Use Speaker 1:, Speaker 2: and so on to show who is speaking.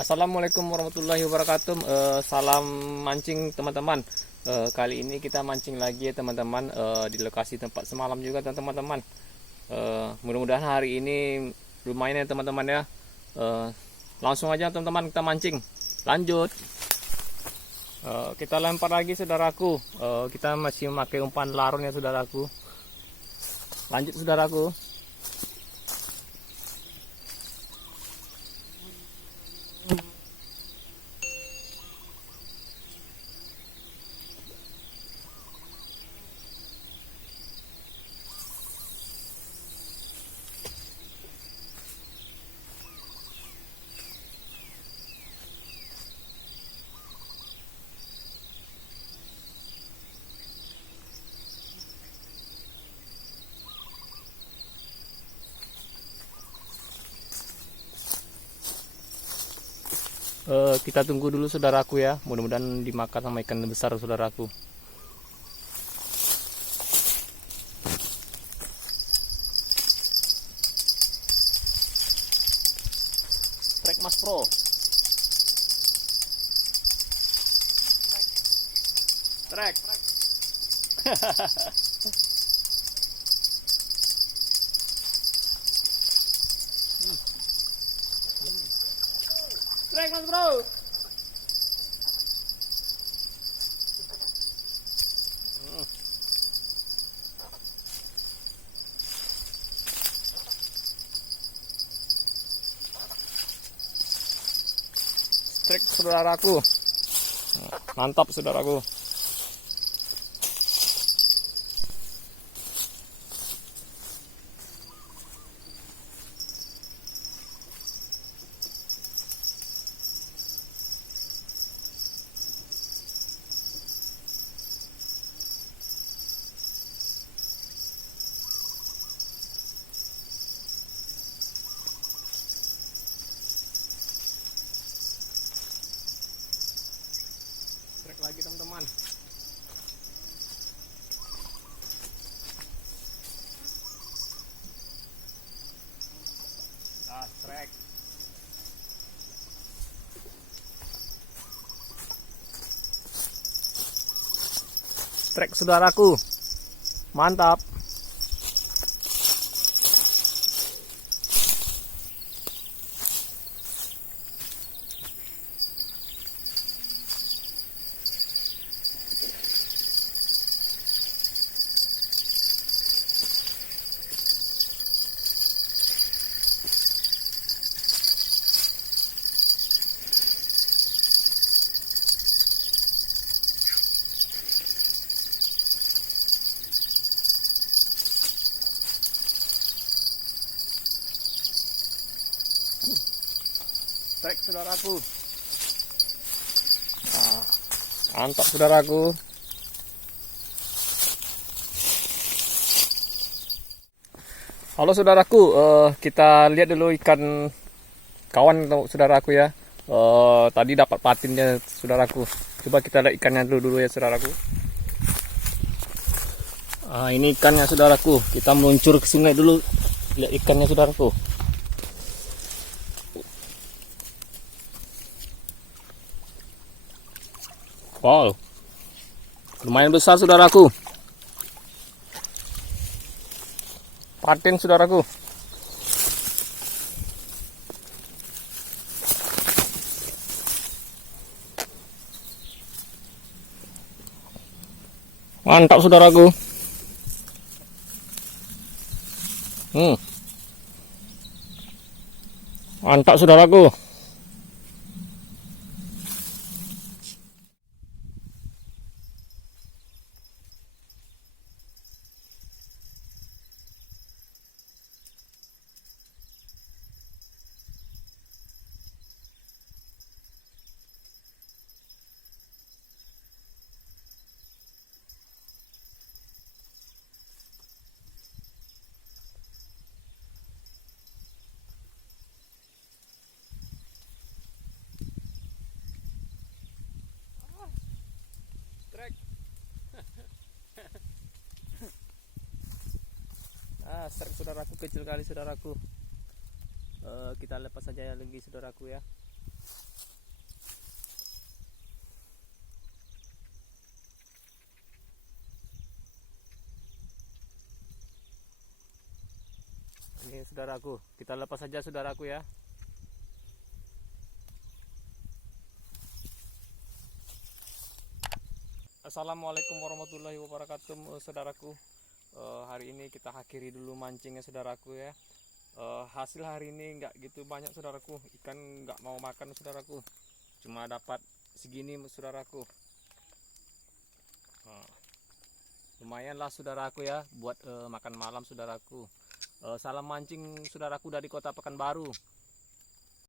Speaker 1: Assalamualaikum warahmatullahi wabarakatuh. Eh, salam mancing teman-teman. Eh, kali ini kita mancing lagi ya teman-teman eh, di lokasi tempat semalam juga teman-teman. Eh, mudah-mudahan hari ini lumayan ya teman-teman ya. Eh, langsung aja teman-teman kita mancing. Lanjut. Eh, kita lempar lagi saudaraku. Eh, kita masih memakai umpan larun ya saudaraku. Lanjut saudaraku. Eh, kita tunggu dulu saudaraku ya. Mudah-mudahan dimakan sama ikan besar saudaraku. Trek Mas Pro. Trek. Trek Mas Bro. Trek saudaraku. Mantap saudaraku. Lagi teman-teman. Trek. Trek saudaraku. Mantap. Trek saudaraku. Nah, mantap saudaraku. Halo saudaraku, eh, kita lihat dulu ikan kawan saudaraku ya. Eh, tadi dapat patinnya saudaraku. Coba kita lihat ikannya dulu dulu ya saudaraku. Ah, ini ikannya saudaraku. Kita meluncur ke sungai dulu. Lihat ikannya saudaraku. Wow. Lumayan besar saudaraku. Patin saudaraku. Mantap saudaraku. Hmm. Mantap saudaraku. kecil kali saudaraku. E, kita lepas saja ya, lagi saudaraku ya. Ini saudaraku. Kita lepas saja saudaraku ya. Assalamualaikum warahmatullahi wabarakatuh saudaraku. Eh, hari ini kita akhiri dulu mancingnya saudaraku ya. Eh, hasil hari ini nggak gitu banyak saudaraku. Ikan nggak mau makan saudaraku. Cuma dapat segini saudaraku. Nah, lumayan lah saudaraku ya buat eh, makan malam saudaraku. Eh, salam mancing saudaraku dari kota Pekanbaru.